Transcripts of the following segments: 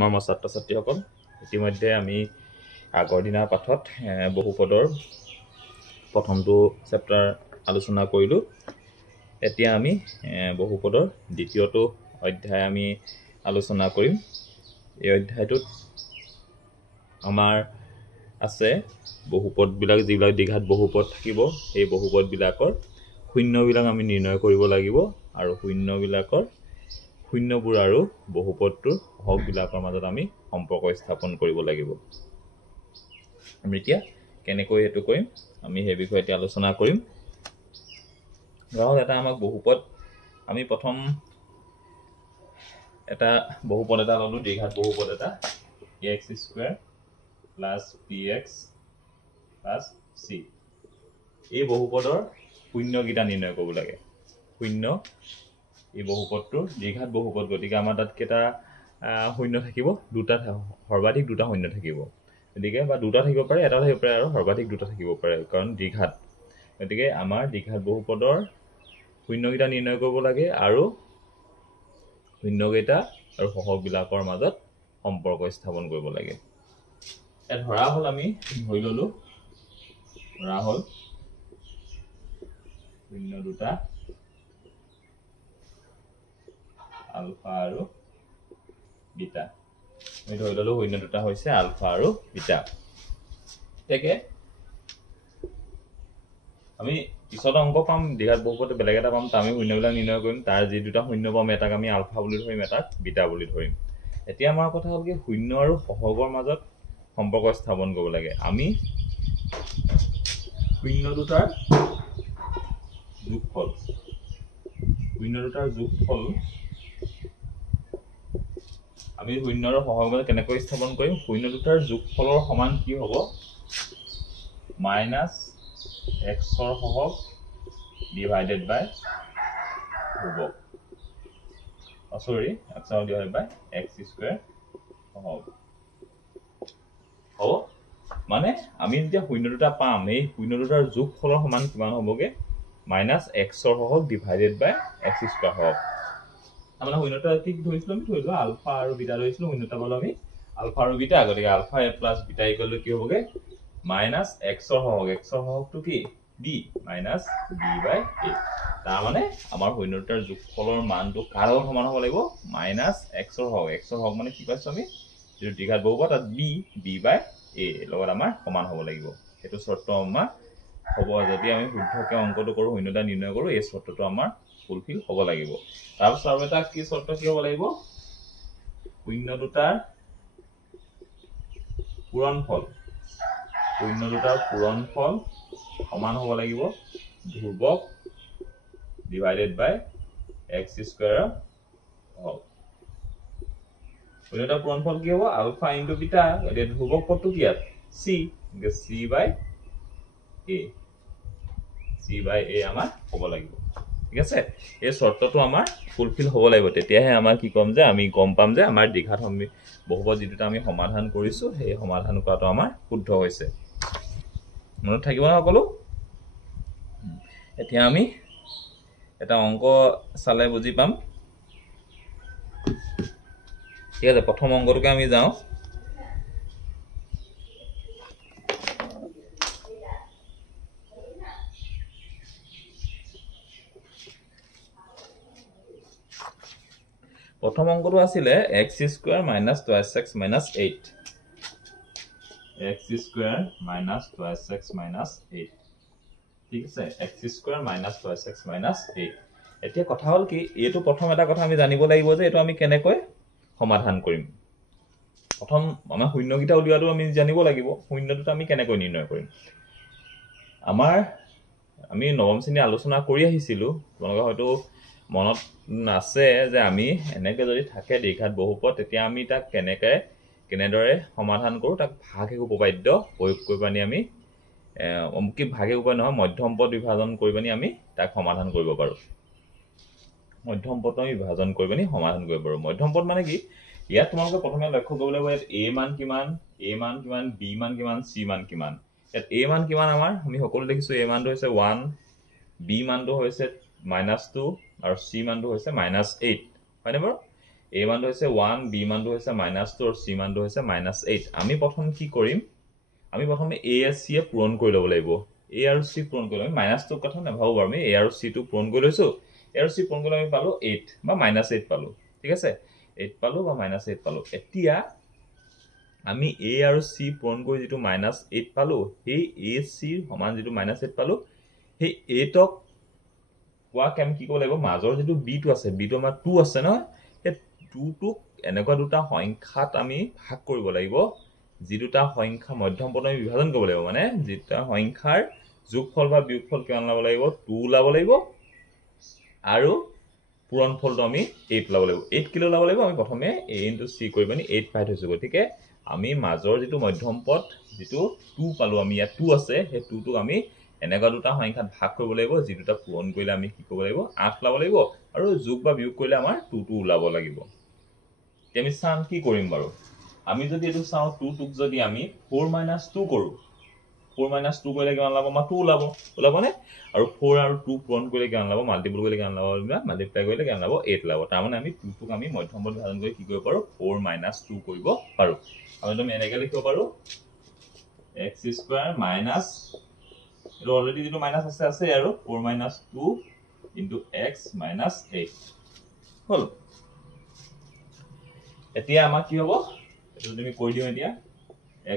মৰমৰ ছাত্ৰ ছাত্ৰীসকল, ইতিমধ্যে আমি আগৰ দিনাৰ পাঠত বহুপদৰ প্ৰথমটো চেপ্টাৰ আলোচনা কৰিলোঁ। এতিয়া আমি বহুপদৰ দ্বিতীয়টো অধ্যায় আমি আলোচনা কৰিম। এই অধ্যায়টোত আমাৰ আছে বহুপদবিলাক, যিবিলাক দ্বিঘাত বহুপদ থাকিব, সেই বহুপদবিলাকৰ শূন্যবিলাক আমি নিৰ্ণয় কৰিব লাগিব, আৰু শূন্যবোৰ আৰু বহুপদটোৰ সহগবিলাকৰ মাজত আমি সম্পৰ্ক স্থাপন কৰিব লাগিব। আমি এতিয়া কেনেকৈ এইটো কৰিম, আমি সেই বিষয়ে এতিয়া আলোচনা কৰিম। ধৰক এটা আমাক বহুপদ, আমি প্ৰথম এটা বহুপদ এটা ল'লো, দ্বিঘাত বহুপদ এটা ax² plus bx plus c। এই বহুপদৰ শূন্যকেইটা নিৰ্ণয় কৰিব লাগে। শূন্য, এই বহুপদটোৰ দ্বিঘাত বহুপদ, গতিকে আমাৰ তাত কেইটা শূন্য থাকিব? সৰ্বাধিক দুটা শূন্য থাকিব। গতিকে বা দুটা থাকিব পাৰে, এটা থাকিব পাৰে, আৰু সৰ্বাধিক দুটা থাকিব পাৰে, কাৰণ দ্বিঘাত। গতিকে আমাৰ দ্বিঘাত বহুপদৰ শূন্যকেইটা নিৰ্ণয় কৰিব লাগে, আৰু শূন্যকেইটা আৰু সহগবিলাকৰ মাজত সম্পৰ্ক স্থাপন কৰিব লাগে। ধৰা হ'ল, আমি ধৰি ললো, ধৰা হ'ল শূন্য দুটা, আলফা আৰু বিটা। আমি ধৰি ললো শূন্য দুটা হৈছে আলফা আৰু বিটা। এতেকে আমি পিছত অংক পাম, দ্বিঘাত বহুপদ বেলেগ এটা পাম, আমি শূন্যবিলাক নিৰ্ণয় কৰিম। তাৰ যি দুটা শূন্য পাম, এটাক আমি আলফা বুলি ধৰিম, এটাক বিটা বুলি ধৰিম। এতিয়া আমাৰ কথা হ'ল কি, শূন্য আৰু সহগৰ মাজত সম্পৰ্ক স্থাপন কৰিব লাগে। আমি শূন্য দুটাৰ যোগফল আমি শূন্য আৰু সহগৰ মাজত কেনেকৈ স্থাপন কৰিম? শূন্য দুটাৰ যোগফলৰ সমান কি হ'ব? মাইনাছ এক্সৰ সহগ ডিভাইডেড বাই ধ্ৰুৱক, এক্সৰ ডিভাইডেড বাই x² সহগ হ'ব। মানে আমি যেতিয়া শূন্য দুটা পাম, এই শূন্য দুটাৰ যোগফলৰ সমান কিমান হ'বগে? মাইনাছ এক্সৰ সহগ ডিভাইডেড বাই x² সহগ। মানে শূন্যটা কি ধৰিছিলো? আমি ধৰিলো আলফা আৰু বিটা ধৰিছিলো। শূন্যটা পালো আমি আলফা আৰু বিটা, গতিকে ULFA A plus beta equal to কি হ'বগে? মাইনাছ এক্সৰ সহগ, এক্সৰ সহগটো কি? বি, মাইনাছ বি বাই এ। তাৰমানে আমাৰ শূন্য দুটাৰ যোগফলৰ মানটো কাৰ লগত সমান হ'ব লাগিব? মাইনাছ এক্সৰ সহগ। এক্সৰ সহগ মানে কি পাইছো আমি? যিটো দ্বিঘাত বহুপদ, তাত বি বাই এ লগত আমাৰ সমান হ'ব লাগিব। সেইটো চৰ্ত আমাৰ হ'ব। যদি আমি শুদ্ধকে অংকটো কৰোঁ, শূন্যটা নিৰ্ণয় কৰোঁ, এই চৰ্তটো আমাৰ ফুলফিল হ'ব লাগিব। তাৰপিছত আৰু এটা কি চৰ্ত কি হ'ব লাগিব? শূন্য দুটাৰ পূৰণফল সমান হ'ব লাগিব ধ্ৰুৱক ডিভাইডেড বাই x² সহগ। শূন্য দুটাৰ পূৰণফল কি হ'ব? Alpha into beta. এতিয়া ধ্ৰুৱক পদটো কি ইয়াত? চি, চি বাই এ আমাৰ হ'ব লাগিব। ঠিক আছে, এই চৰ্তটো আমাৰ ফুলফিল হ'ব লাগিব। তেতিয়াহে আমাৰ কি ক'ম যে, আমি গম পাম যে আমাৰ দ্বিঘাত বহুপদ যি দুটা আমি সমাধান কৰিছো, সেই সমাধান কৰাটো আমাৰ শুদ্ধ হৈছে। মনত থাকিব না সকলো? এতিয়া আমি এটা অংক চালে বুজি পাম। ঠিক আছে, প্ৰথম অংকটোকে আমি যাওঁ। প্ৰথম অংকটো আছিলে x² minus 2x minus 8। x² minus 2x minus 8। ঠিক আছে, x² মাইনাছ 2x মাইনাছ 8। এতিয়া কথা হ'ল কি, এইটো প্ৰথম এটা কথা আমি জানিব লাগিব যে এইটো আমি কেনেকৈ সমাধান কৰিম। প্ৰথম আমাৰ শূন্যকেইটা উলিওৱাটো আমি জানিব লাগিব। শূন্যটো আমি কেনেকৈ নিৰ্ণয় কৰিম? আমি নৱম শ্ৰেণী আলোচনা কৰি আহিছিলো, তোমালোকৰ হয়তো মনত আছে যে আমি এনেকে যদি থাকে দ্বিঘাত বহুপদ, তেতিয়া আমি তাক কেনেদৰে সমাধান কৰোঁ, তাক ভাগশেষ উপপাদ্য প্ৰয়োগ কৰি পানি আমি কি ভাগশেষ উপপাদ্য নহয়, মধ্যম পদ বিভাজন কৰি পানি আমি তাক সমাধান কৰিব পাৰোঁ। মধ্যম পদ আমি বিভাজন কৰি পানি সমাধান কৰিব পাৰোঁ। মধ্যম পদ মানে কি? ইয়াত তোমালোকে প্ৰথমে লক্ষ্য কৰিব লাগিব, ইয়াত a মান কিমান, b মান কিমান, c মান কিমান। ইয়াত a মান কিমান আমাৰ আমি সকলো দেখিছো, a মানটো হৈছে 1, b মানটো হৈছে -2, আৰু c মানটো হৈছে -8, হয়নে বাৰু? a মানটো হৈছে 1 b মানটো হৈছে -2 আৰু c মানটো হৈছে -8 আমি প্ৰথম কি কৰিম আমি প্ৰথমে a আৰু c এ পূৰণ কৰি ল'ব লাগিব a আৰু c পূৰণ কৰি আমি -2 কথা নাভাবো আমি a আৰু c টো পূৰণ কৰি লৈছো a আৰু c পূৰণ কৰি আমি পালো 8 বা -8 পালো ঠিক আছে 8 পালো বা -8 পালো এতিয়া আমি a আৰু c পূৰণ কৰি যেটো -8 পালো সেই a c সমান যেটো -8 পালো সেই 8 ক কোৱা কেম কি কৰিব লাগিব মাজৰ যেটো b টো আছে b টো আমাৰ 2 আছে ন এই 2 টোক এনেকুৱা দুটা সংখ্যাত আমি ভাগ কৰিব লাগিব যি দুটা সংখ্যা মধ্যম পদ আমি বিভাজন কৰিব লাগিব মানে যেটা সংখ্যাৰ যোগফল বা বিয়োগফল কিমান লাব লাগিব 2 লাব লাগিব আৰু পূৰণফলটো আমি 8 লাব লাগিব 8 কিলো লাব লাগিব আমি প্ৰথমে a * c কৰি পানি 8 পাই থৈছো গতিকে আমি মাজৰ যেটো মধ্যম পদ যেটো 2 পালো আমি ইয়াত 2 আছে সেই 2 টোক আমি এনেকুৱা দুটা সংখ্যাত ভাগ কৰিব লাগিব যি দুটা পূৰণ কৰিলে আমি কি কৰিব লাগিব 8 লাব লাগিব আৰু যোগ বা বিয়োগ কৰিলে আমাৰ 2 টো ওলাব লাগিব আমি চাম কি কৰিম বাৰু আমি যদি এটো চাও 2 টোক যদি আমি 4 - 2 কৰো 4 - 2 কৰিলে কিমান লাভ আমাৰ 2 ওলাবনে আৰু 4 আৰু 2 পূৰণ কৰিলে কিমান লাভ মাল্টিপল কৰিলে কিমান লাভ মাল্টিপ্লাই কৰিলে কিমান লাভ 8 লাভ তাৰ মানে আমি 2 টোক আমি মধ্যম পদ বিভাজন কৰি কি কৰিব পাৰো 4 - 2 কৰিব পাৰো আমি তুমি এনেকৈ লিখিব পাৰো x² এটো অলৰেডি যেটো মাইনাস আছে আৰু 4 - 2 x - 8 হল এতিয়া আমাৰ কি হ'ব এটো তুমি কৈ দিও এতিয়া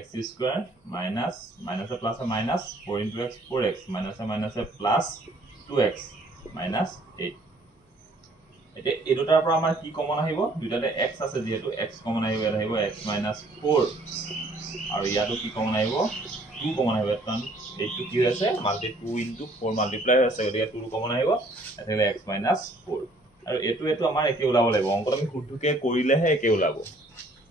x² minus plus minus 4 into x 4x minus plus 2x minus 8 এতে এই দুটাৰ পৰা আমাৰ কি কমন আহিব দুটাতে x আছে যেহেতু x কমন আহিব এটা আহিব x minus 4 আৰু ইয়াতো কি কমন আহিব 2 কমন আহিব কাৰণ এইটো কি হৈছে মাল্টি 2 into 4 মাল্টিপ্লাই হৈছে গতিকে 2 কমন আহিব এটালে x minus 4 আৰু এটো আমাৰ একে ওলাব লাগিব অংকটো আমি শুদ্ধকে কৰিলেহে একে ওলাব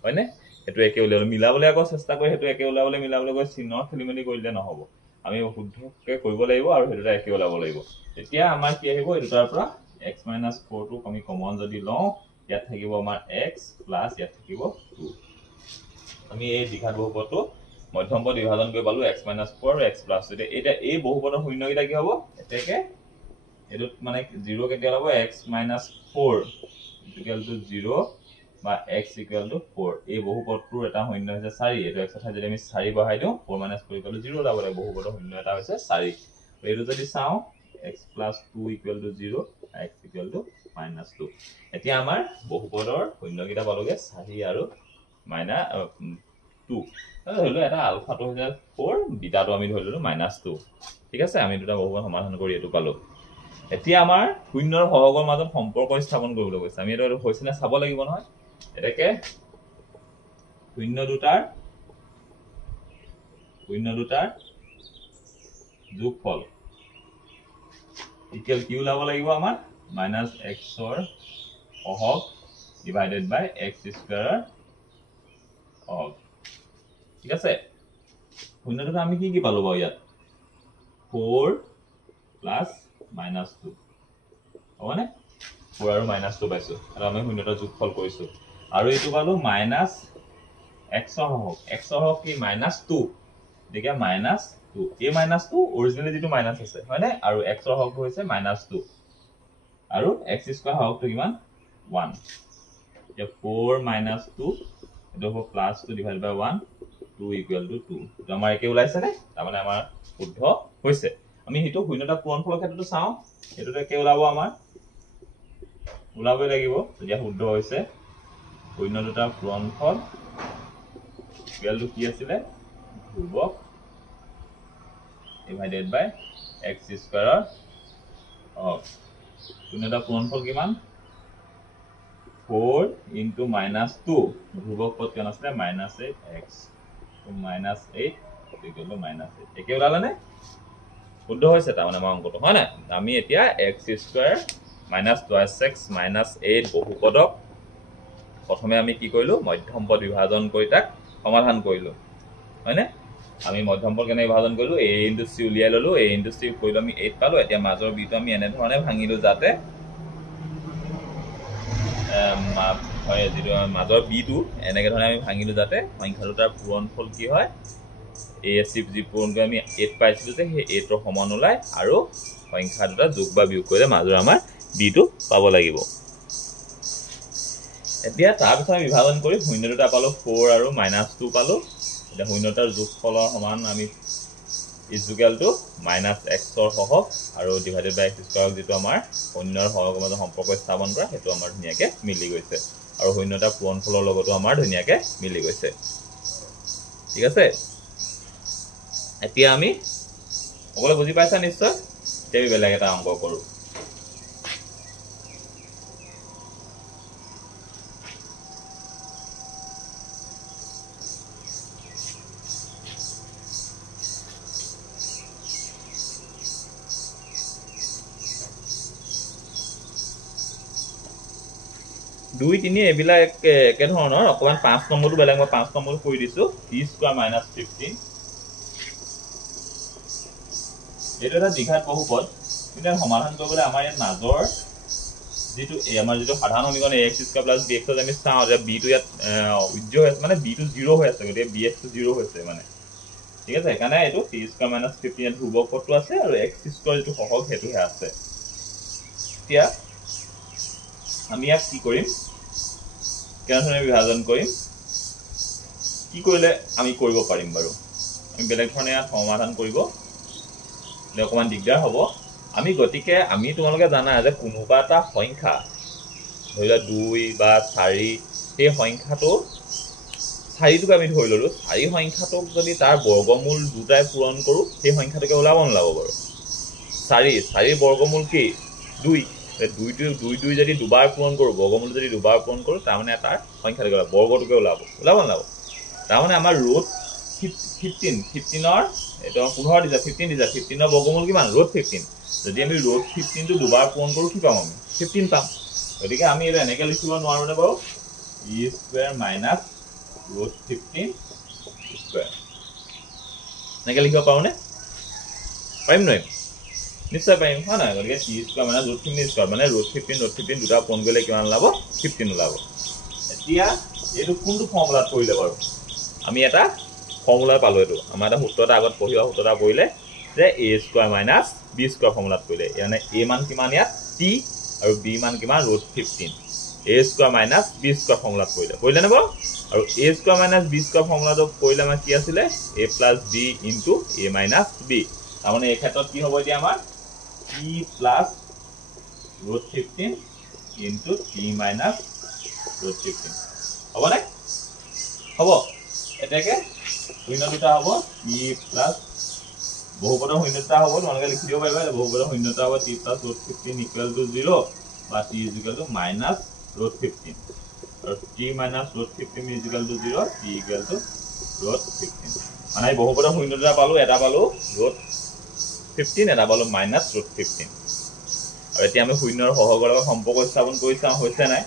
হয়নে এটো একে ওলাব মিলাবলৈ আকৌ চেষ্টা কৰি হেতু একে ওলাবলৈ মিলাবলৈ গৈ চিহ্ন খেলিমেলি কৰিলে নহব আমি শুদ্ধকে কৰিব লাগিব আৰু হেতুটা একে ওলাব লাগিব এতিয়া আমাৰ কি আহিব এটাৰ পৰা x minus 4 টো আমি কমন যদি লওঁ ইয়াত থাকিব আমাৰ x প্লাস ইয়াত থাকিব 2 আমি এই দ্বিঘাত বহুপদটো মধ্যম পদ বিভাজন কৰি পালো x minus 4 x plus এটা এই বহুপদৰ শূন্য কিটা কি হ'ব এতেকে এটো মানে 0 কেতিয়া হ'ব x minus 4 equal to 0 বা x equal to 4 এই বহুপদটোৰ এটা শূন্য হৈছে 4 এটো x অথাই যদি আমি 4 বহাই দিও 4 - 4 equal to 0 লাব লাগে বহুপদৰ শূন্য এটা হৈছে 4 এটো যদি চাও x plus 2 equal to 0 x equal to -2 এতিয়া আমাৰ বহুপদৰ শূন্য কিটা পালোগে 4 আৰু -2 হলো এটা আলফাটো হৈছে 4 বিটাটো আমি ধৰিলো -2 ঠিক আছে আমি দুটা বহুপদ সমাধান কৰি এটো পালো এতিয়া আমাৰ শূন্যৰ সহগৰ মাজত সম্পৰ্ক স্থাপন কৰিবলৈ কৈছে আমি এটো হৈছে না চাব লাগিব নহয় এটাকে শূন্য দুটাৰ যোগফল ইকুয়াল কি ওলাব লাগিব আমাৰ -x ৰ সহগ ডিভাইডেড বাই x স্কয়াৰ সহগ ঠিক আছে শূন্য দুটা আমি কি পালো বাৰু ইয়াত 4 plus -2 হবনে 4 আৰু -2 পাইছো আৰু আমি শূন্যটা যোগফল কৰিছো আৰু এটো পালো -x ৰ সহগ কি -2 দেখে -2 এই -2 অৰিজিনালি যেটো মাইনাস আছে হয়নে আৰু x ৰ সহগটো হৈছে -2 আৰু x স্কয়াৰ সহগটো কিমান 1 এতিয়া 4 - 2 এটো হ'ব +2 ডিভাইড বাই 1 2 equal to 2 তো আমাৰ একে ওলাইছে নে তাৰ মানে আমাৰ শুদ্ধ হৈছে আমি হেতু শূন্যটা পূৰণফলৰ ক্ষেত্ৰটো চাও এটোতে একে ওলাব আমাৰ ওলাবই লাগিব তেতিয়া শুদ্ধ হৈছে শূন্য দুটা পূৰণফল equal to কি আছিল ধ্ৰুৱক divided by x square শূন্যটা পূৰণফল কিমান 4 into -2 ধ্ৰুৱক পদ কিমান আছে -8x তো -8 equal to -8 একে ওলালানে শুদ্ধ হৈছে তাৰ মানে অংকটো হয় না আমি এতিয়া x square -2x -8 বহুপদক প্ৰথমে আমি কি কৰিলো মধ্যম পদ বিভাজন কৰি তাক সমাধান কৰিলো হয়নে আমি মধ্যম পদ কেনে বিভাজন কৰিলো a * c উলিয়াই ললো a * c কৰিলো আমি 8 পালো এতিয়া মাজৰ b টো আমি এনে ধৰণে ভাঙিলো যাতে হয় যেটো মাজৰ b টো এনেকে ধৰণে আমি ভাঙিলো যাতে সংখ্যা দুটাৰ পূৰণফল কি হয় a c পূৰণ কৰি আমি 8 পাইছিলো যে সেই 8 ৰ সমান ওলাই আৰু সংখ্যা দুটা যোগ বা বিয়োগ কৰিলে মাজৰ আমাৰ b টো পাব লাগিব এতিয়া তাৰপিছত আমি বিভাজন কৰি শূন্য দুটা পালো 4 আৰু -2 পালো এতিয়া শূন্যটাৰ যোগফলৰ সমান আমি ইকুৱেল টু -x ৰ সহগ আৰু ডিভাইডেড বাই x স্কয়াৰ যেটো আমাৰ শূন্যৰ সহগৰ মাজত সম্পৰ্ক স্থাপন কৰা হেতু আমাৰ ধুনিয়াকে মিলি গৈছে আৰু শূন্যটা পূৰণফলৰ লগতো আমাৰ ধুনিয়াকে মিলি গৈছে ঠিক আছে এতিয়া আমি সকলো বুজি পাইছা নিশ্চয় তেই বেলেগ এটা অংক কৰো দুই তিনি এবিলা একে ধৰণৰ অকমান 5 নম্বৰটো বেলেগ মই 5 নম্বৰ কৰি দিছো t স্কয়াৰ - 15 এটা এটা দ্বিঘাত বহুপদ কিন্তু সমাধান কৰিবলৈ আমাৰ ইয়াত মাজৰ যেটো আমাৰ যেটো সাধাৰণ সমীকৰণ ax স্কয়াৰ + bx আমি চাও যে b টো ইয়াত উজ্জ্ব হৈছে মানে b টো 0 হৈ আছে গতিকে bx টো 0 হৈছে মানে ঠিক আছে কাৰণে এটো t স্কয়াৰ - 15 এৰ ধ্ৰুবক পদটো আছে আৰু x স্কয়াৰ যেটো সহগ হেতুহে আছে এতিয়া আমি ইয়াক কি কৰিম কেনেধৰণে বিভাজন কৰিম কি কৰিলে আমি কৰিব পাৰিম বাৰু আমি বেলেগ ধৰণে সমাধান কৰিব অকমান দিগদাৰ হ'ব আমি গতিকে আমি তোমালোকে জানা যে কোনোবা এটা সংখ্যা ধৰিলা 2 বা 4 এই সংখ্যাটো 4টোক আমি ধৰি ললো 4 সংখ্যাটোক যদি তাৰ বৰ্গমূল দুটাই পূৰণ কৰো সেই সংখ্যাটোকে ওলাব নলাব বাৰু 4 বৰ্গমূল কি 2 দুই যদি দুবাৰ পূৰণ কৰো বৰ্গমূল যদি দুবাৰ পূৰণ কৰো তাৰ মানে তাৰ সংখ্যাটোকে ওলাব বৰ্গটোকে ওলাব তাৰ মানে আমাৰ ৰুট 15 ৰ এটা 15 দিছা 15 ৰ বৰ্গমূল কিমান ৰুট 15 যদি আমি ৰুট 15 টো দুবাৰ পূৰণ কৰো কি পাম আমি 15 পাম গতিকে আমি এটা এনেকৈ লিখিব নোৱাৰো নে বাৰু e square minus root 15 square এনেকৈ লিখিব পাৰো নে পাৰিম নহয় নিশ্চয় পাৰিম হয় না গতিকে t স্কয়াৰ মানে ৰুট 15 স্কয়াৰ মানে ৰুট 15 দুটা পূৰণ কৰিলে কিমান ওলাব 15 ওলাব এতিয়া এটো কোনটো ফৰ্মুলাত কৰিলে বাৰু আমি এটা ফৰ্মুলা পালো এটো আমাৰ এটা সূত্ৰটা আগত পঢ়িবা সূত্ৰটা পঢ়িলে যে a square minus b square ফৰ্মুলাত কৰিলে মানে a মান কিমান ইয়াত t আৰু b মান কিমান root 15 a square minus b square ফৰ্মুলাত কৰিলে নে বাৰু আৰু a square minus b square ফৰ্মুলাটো কৰিলে আমাৰ কি আছিল a + b * a - b তাৰমানে এই ক্ষেত্ৰত কি হ'ব এতিয়া আমাৰ t plus root 15 into t minus root 15 হ'ব নে হ'ব এটাকে শূন্য দুটা হ'ব t plus বহুপদৰ শূন্যতা হ'ব তোমালোকে লিখি দিব পাৰিবা বহুপদৰ শূন্যতা হ'ব t plus root 15 equal to 0 বা t is equal to minus root 15 আৰু t minus root 15 is equal to 0 t equal to root 15 মানে বহুপদৰ শূন্যতা পালো এটা পালো root 15 এটা পালো minus root 15 আৰু এতিয়া আমি শূন্যৰ সহগৰ লগত সম্পৰ্ক স্থাপন কৰি চাও হৈছে নাই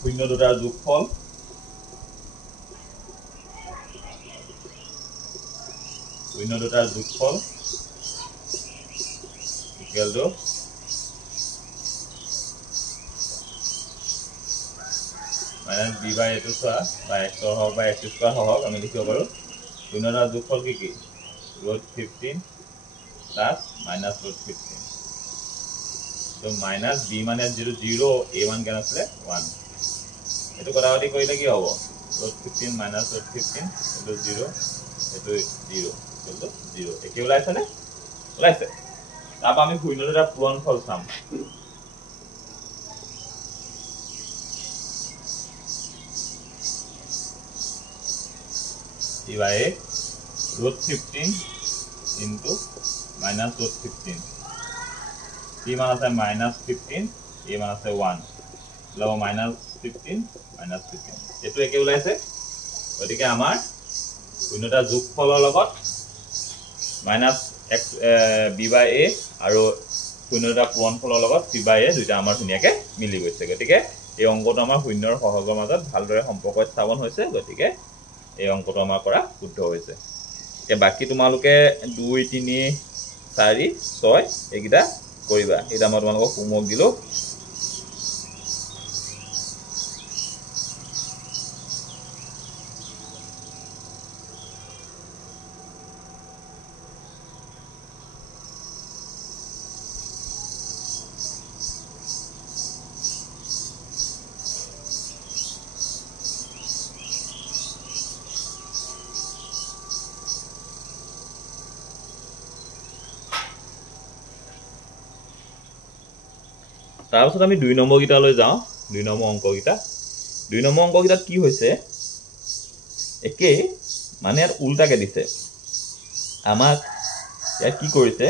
শূন্য দুটাৰ যোগফল equal to minus b by a to চোৱা বা x ৰ হওক বা x স্কয়াৰ হওক আমি লিখিব পাৰো শূন্য দুটাৰ যোগফল কি root 15 plus minus root 15 so minus b মানে 0 a মান কেন আছে 1 এটো কৰাৱতি কৰিলে কি হ'ব root 15 minus root 15 এটো 0 এটো 0 এটো 0 একে ওলাইছে নে ওলাইছে তাপ আমি শূন্য দুটাৰ পূৰণফল চাম by root 15 into minus root 15 t মান আছে minus 15 a মান আছে 1 লব minus 15 minus 15 এটো একে ওলাইছে গতিকে আমাৰ শূন্যটা যোগফলৰ লগত minus x b by a আৰু শূন্যটা পূৰণফলৰ লগত c by a দুইটা আমাৰ ধুনিয়াকে মিলি গৈছে গতিকে এই অংকটো আমাৰ শূন্যৰ সহগৰ মাজত ভালদৰে সম্পৰ্ক স্থাপন হৈছে গতিকে এই অংকটো আমাৰ পৰা শুদ্ধ হৈছে তে বাকি তোমালোকে 2 3 4 6 এইকিটা কৰিবা এটা মই তোমালোকক হোমৱৰ্ক দিলো তাৰপিছত আমি 2 নম্বৰ গিটালৈ যাওঁ 2 নম্বৰ অংকগিটা 2 নম্বৰ অংকগিটাত কি হৈছে একে মানে ইয়াত উল্টাকে দিছে আমাক ইয়াত কি কৰিছে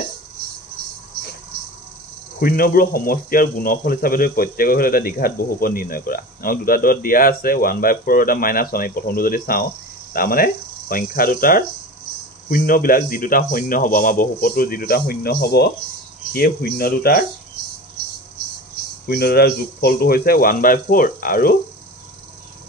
শূন্যবোৰ সমষ্টি আৰু গুণফল হিচাপে ধৰি প্ৰত্যেকৰ এটা দ্বিঘাত বহুপদ নিৰ্ণয় কৰা আমাক দুটা ডট দিয়া আছে 1/4 এটা -1 এই প্ৰথমটো যদি চাওঁ তাৰ মানে সংখ্যা দুটাৰ শূন্যবিলাক যি দুটা শূন্য হ'ব আমাৰ বহুপদৰ যি দুটা শূন্য হ'ব সেই শূন্য দুটাৰ যোগফলটো হৈছে 1/4 আৰু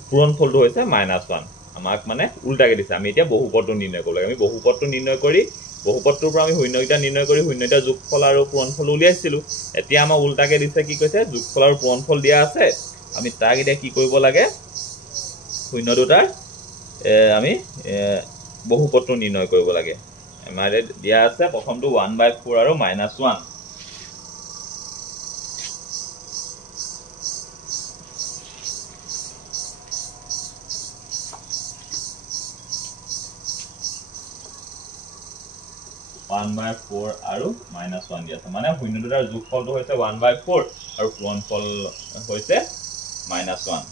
পূৰণফলটো হৈছে -1 আমাক মানে উল্টাকে দিছে আমি এতিয়া বহুপদটো নিৰ্ণয় কৰিব লাগে আমি বহুপদটো নিৰ্ণয় কৰি বহুপদটোৰ পৰা আমি শূন্যগিটা নিৰ্ণয় কৰি শূন্যটা যোগফল আৰু পূৰণফল উলিয়াইছিলো এতিয়া আমাৰ উল্টাকে দিছে কি কৈছে যোগফল আৰু পূৰণফল দিয়া আছে আমি তাক এতিয়া কি কৰিব লাগে শূন্য দুটাৰ আমি বহুপদটো নিৰ্ণয় কৰিব লাগে আমাৰ দিয়া আছে প্ৰথমটো 1/4 আৰু -1 1/4 আৰু -1 দিয়া আছে মানে শূন্য দুটাৰ যোগফলটো হৈছে 1/4 আৰু পূৰণফল হৈছে -1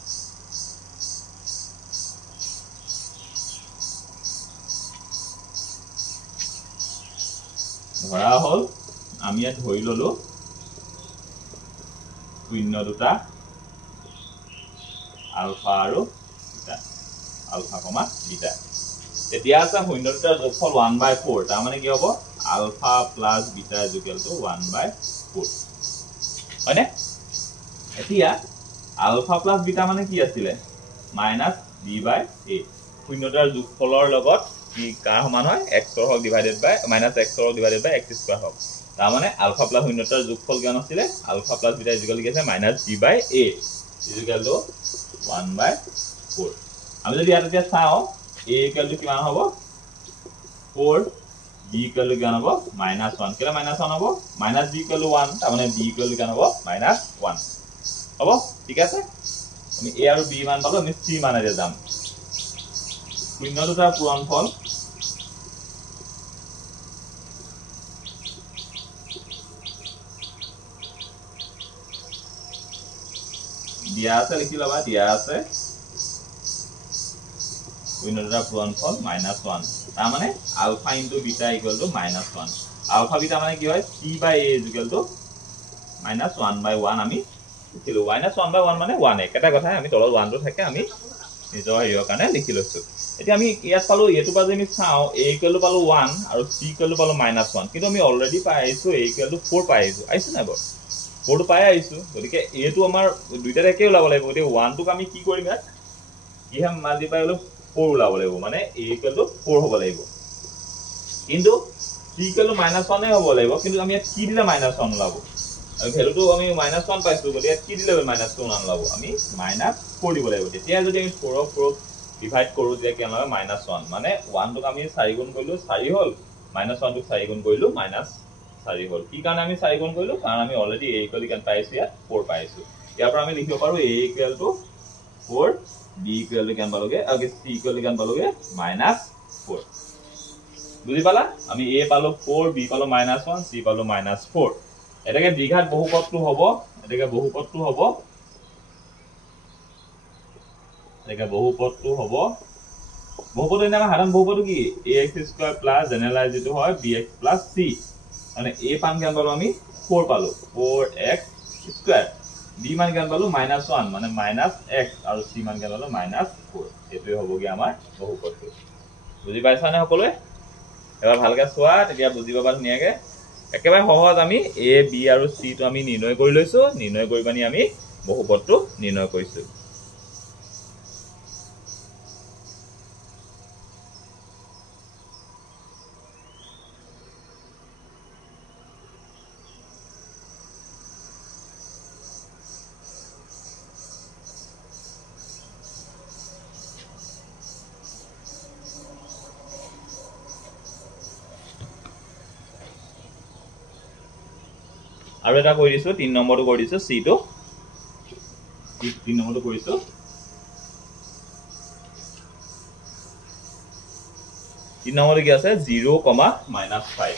ধৰা হল আমি ইয়াত ধৰি ললো শূন্য দুটা আলফা আৰু বিটা আলফা কমা বিটা এতিয়া আছে শূন্য দুটাৰ যোগফল 1/4 তাৰ মানে কি হ'ব alpha plus beta equal to 1/4 হয়নে এতিয়া আলফা প্লাস বিটা মানে কি আছিল -b/a শূন্যটাৰ যোগফলৰ লগত কি কাৰ সমান হয় x ৰ হক ডিভাইডেড বাই -x ৰ হক ডিভাইডেড বাই x স্কয়াৰ হক তাৰ মানে আলফা প্লাস শূন্যটাৰ যোগফল কিমান আছিল আলফা প্লাস বিটা ইকুয়াল কি আছে -b/a ইকুয়াল টু 1/4 আমি যদি ইয়াত এতিয়া চাও a ইকুয়াল টু কিমান হ'ব 4 b ইকুয়াল টু কিমান হ'ব -1 কেলা -1 হ'ব -b ইকুয়াল টু 1 তাৰ মানে b ইকুয়াল টু কিমান হ'ব -1 হ'ব ঠিক আছে আমি a আৰু b মান পালো আমি c মানেৰে যাম শূন্য দুটাৰ পূৰণফল দিয়া আছে লিখি লবা দিয়া আছে শূন্য দুটাৰ পূৰণফল -1 তাৰ মানে alpha into beta equal to -1 alpha beta মানে কি হয় c/a ইকুয়াল টু -1/1 আমি লিখিলো -1/1 মানে 1 এটা কথা আমি তলত 1 টো থাকে আমি নিজৰ হেৰিৰ কাৰণে লিখি লৈছো এতিয়া আমি ইয়াত পালো এটো পা যে আমি চাও a ইকুয়াল টু পালো 1 আৰু c ইকুয়াল টু পালো -1 কিন্তু আমি অলৰেডি পাই আইছো a ইকুয়াল টু 4 পাই আইছো না বৰ 4 টো পাই আইছো গতিকে a টো আমাৰ দুইটাৰে একে ওলাব লাগিব গতিকে 1 টোক আমি কি কৰিম ইয়াত কি হাম মাল্টিপ্লাই হলো 4 ওলাব লাগিব মানে a ইকুয়াল টু 4 হ'ব লাগিব কিন্তু c ইকুয়াল টু -1 হ'ব লাগিব কিন্তু আমি ইয়াত কি দিলে -1 ওলাব আৰু ভ্যালুটো আমি -1 পাইছো গতিকে কি দিলে -1 ওলাব আমি -4 দিব লাগিব তেতিয়া যদি আমি 4 ক 4 ডিভাইড কৰো তেতিয়া কি হয় -1 মানে 1 টোক আমি 4 গুণ কৰিলো 4 হল -1 টোক 4 গুণ কৰিলো -4 হল কি কাৰণে আমি 4 গুণ কৰিলো কাৰণ আমি অলৰেডি a ইকুয়াল কিমান পাইছো ইয়াত 4 পাইছো ইয়াৰ পৰা আমি লিখিব পাৰো a equal to 4 b equal to কিমান পালোগে আৰু c ইকুয়াল টু কিমান পালোগে -4 বুজি পালা আমি a পালো 4 b পালো -1 c পালো -4 এটাকে দ্বিঘাত বহুপদটো হ'ব এটাকে বহুপদটো হ'ব বহুপদৰ নাম সাধাৰণ বহুপদটো কি ax² প্লাস জেনেৰেলাইজ যেটো হয় bx প্লাস c মানে a পাম কিমান পালো আমি 4 পালো 4x² b মান কিমান পালো -1 মানে -x আৰু c মান কিমান পালো -4 এটোই হ'বগে আমাৰ বহুপদটো বুজি পাইছা না সকলোৱে এবাৰ ভালকে চোৱা তেতিয়া বুজি পাবা ধুনিয়াকে একেবাৰে সহজ আমি a b আৰু c টো আমি নিৰ্ণয় কৰি লৈছো নিৰ্ণয় কৰি পানি আমি বহুপদটো নিৰ্ণয় কৰিছো আৰু এটা কৰি দিছো 3 নম্বৰটো কৰি দিছো c টো 3 নম্বৰটো কৰিছো 3 নম্বৰটো কি আছে 0, -5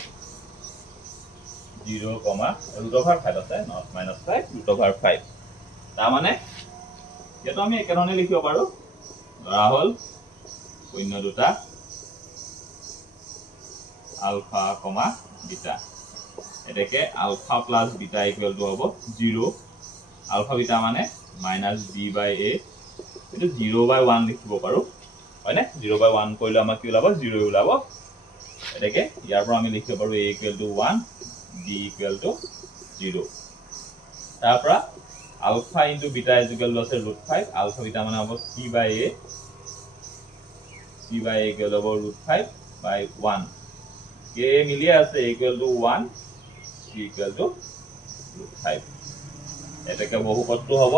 0, √5 আছে not -5 √5 তাৰ মানে এটা আমি একেধৰণে লিখিব পাৰো ধৰা হল শূন্য দুটা আলফা কমা বিটা এটাকে alpha plus beta equal to হ'ব 0 আলফা বিটা মানে -b/a এটো 0/1 লিখিব পাৰো হয়নে 0/1 কৰিলে আমাৰ কি ওলাব 0 ওলাব এটাকে ইয়াৰ পৰা আমি লিখিব পাৰো a equal to 1 b equal to 0 তাৰ পৰা alpha into beta is equal to √5 alpha beta মানে হ'ব c/a equal to √5/1 k মিলি আছে equal to 1 c equal to √5 এটাকে বহুপদটো হ'ব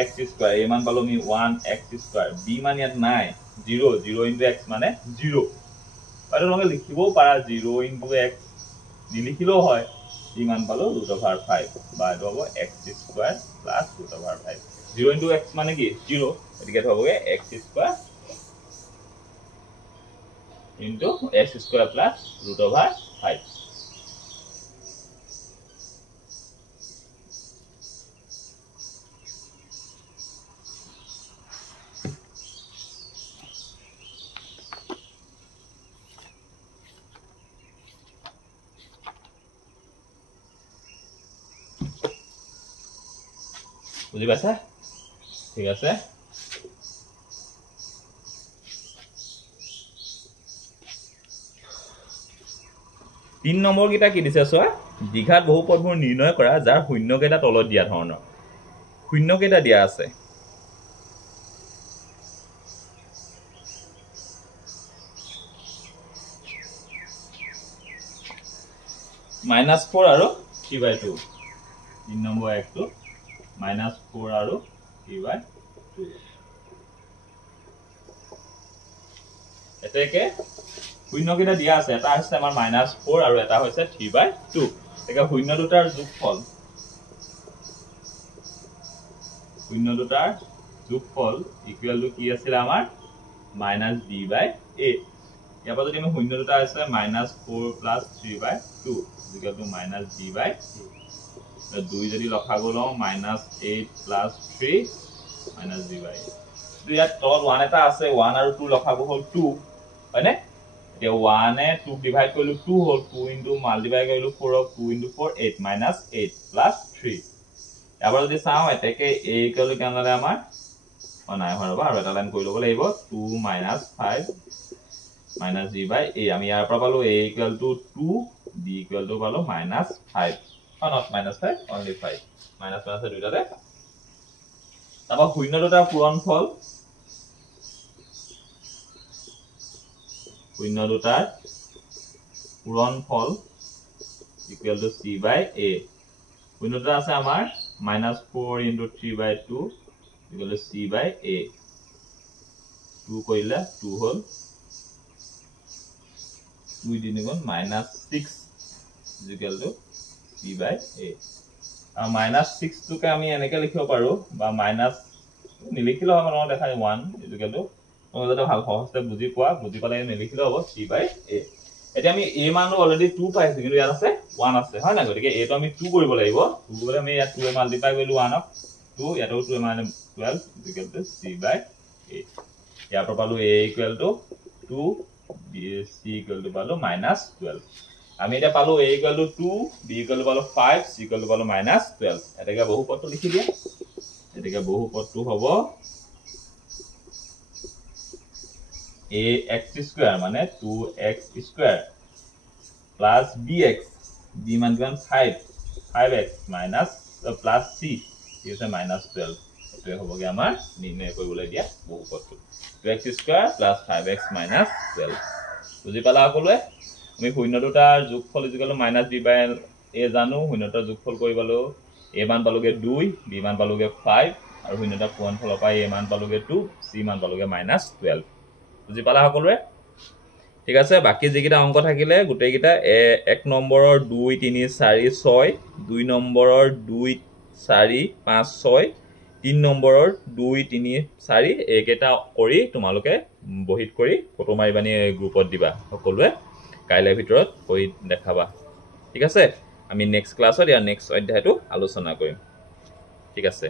ax² a মান পালো আমি 1x² b মান ইয়াত নাই 0 into x মানে 0 আৰু তোমালোকে লিখিবও পাৰা 0 into x নিলিখিলেও হয় ইমান পালো √5 বা এটো হ'ব x² +√5 0 into x মানে কি 0 এটিকে হবগে x² into x² +√5 বুঝি পাইছা ঠিক আছে 3 নম্বৰ কিটা কি দিছে চোৱা দ্বিঘাত বহুপদবোৰ নিৰ্ণয় কৰা যাৰ শূন্য কেইটা তলত দিয়া ধৰণৰ শূন্য কেইটা দিয়া আছে -4 আৰু 3/2 3 নম্বৰ একটো -4 আৰু 3/2 এটাকে শূন্য কেইটা দিয়া আছে এটা আছে আমাৰ -4 আৰু এটা হৈছে 3/2 একা শূন্য দুটাৰ যোগফল ইকুয়াল টু কি আছিল আমাৰ -b/a ইয়াৰ পৰা যদি আমি শূন্য দুটা আছে -4 + 3/2 ইকুয়াল টু -b/a 2 যদি লখাগু লও -8 + 3 -b/a ইয়াত তলত 1 এটা আছে 1 আৰু 2 লখাগু হল 2 হয়নে এতিয়া 1 এ 2 ডিভাইড কৰিলো 2 হল 2 ইনটু মাল্টিপ্লাই কৰিলো 4 2 ইনটু 4 8 -8 + 3 এবাৰ যদি চাও এটাকে a ইকুয়াল টু কেন ললে আমাৰ নাই হৰবা আৰু এটা লাইন কৰি লব লাগিব 2 - 5 -b/a আমি ইয়াৰ পৰা পালো a equal to 2 b equal to পালো -5 not -5 only 5 -5 দুইটাতে তারপর শূন্য দুটাৰ পূৰণফল ইকুয়াল টু c/a শূন্য দুটা আছে আমাৰ -4 * 3/2 ইকুয়াল টু c/a 2 কৰিলে 2 হল 2 * 3 = -6 ইকুয়াল টু c/a আৰু -6 টোকে আমি এনেকে লিখিব পাৰো বা মাইনাস নিলিখিলো আমাৰ দেখাই 1 ইকুয়াল টু তোমরা যদি ভাল সহজতে বুজি পালে নিলিখিলো হ'ব c/a এতিয়া আমি a মান অলৰেডি 2 পাইছো কিন্তু ইয়াত আছে 1 আছে হয় না গতিকে a টো আমি 2 কৰিব লাগিব 2 কৰিলে আমি ইয়াত 2 এ মাল্টিপ্লাই কৰিলো 1 ক 2 ইয়াতো 2 মানে 12 ইকুয়াল টু c/a ইয়াৰ পৰা পালো a equal to 2 b c equal to পালো -12 আমি এটা পালো a equal to 2 b equal to পালো 5 c ইকুয়াল টু পালো -12 এটাকে বহুপদটো লিখি দিয়া এটাকে বহুপদটো হ'ব ax² মানে 2x² plus bx b মান কিমান 5x minus plus c is a -12 এটো হবগে আমাৰ নিৰ্ণয় কৰিবলৈ দিয়া বহুপদটো 2x² plus 5x minus 12 বুজি পালা সকলোৱে আমি শূন্য দুটাৰ যোগফল ইকুয়াল টু -b/a জানো শূন্য দুটাৰ যোগফল কৰিবালো a মান পালোগে 2 b মান পালোগে 5 আৰু শূন্য দুটাৰ পূৰণফলৰ পৰা a মান পালোগে 2 c মান পালোগে -12 বুজি পালা সকলোৱে ঠিক আছে বাকি যেকিটা অংক থাকিলে গুটেকিটা 1 নম্বৰৰ 2 3 4 6 2 নম্বৰৰ 2 4 5 6 3 নম্বৰৰ 2 3 4 এইকেইটা কৰি তোমালোকে বহিত কৰি ফটো মাৰিবানি গ্ৰুপত দিবা সকলোৱে কাইলৈ ভিতৰত কৰি দেখাবা ঠিক আছে আমি নেক্সট ক্লাছত ইয়াৰ নেক্সট অধ্যায়টো আলোচনা কৰিম ঠিক আছে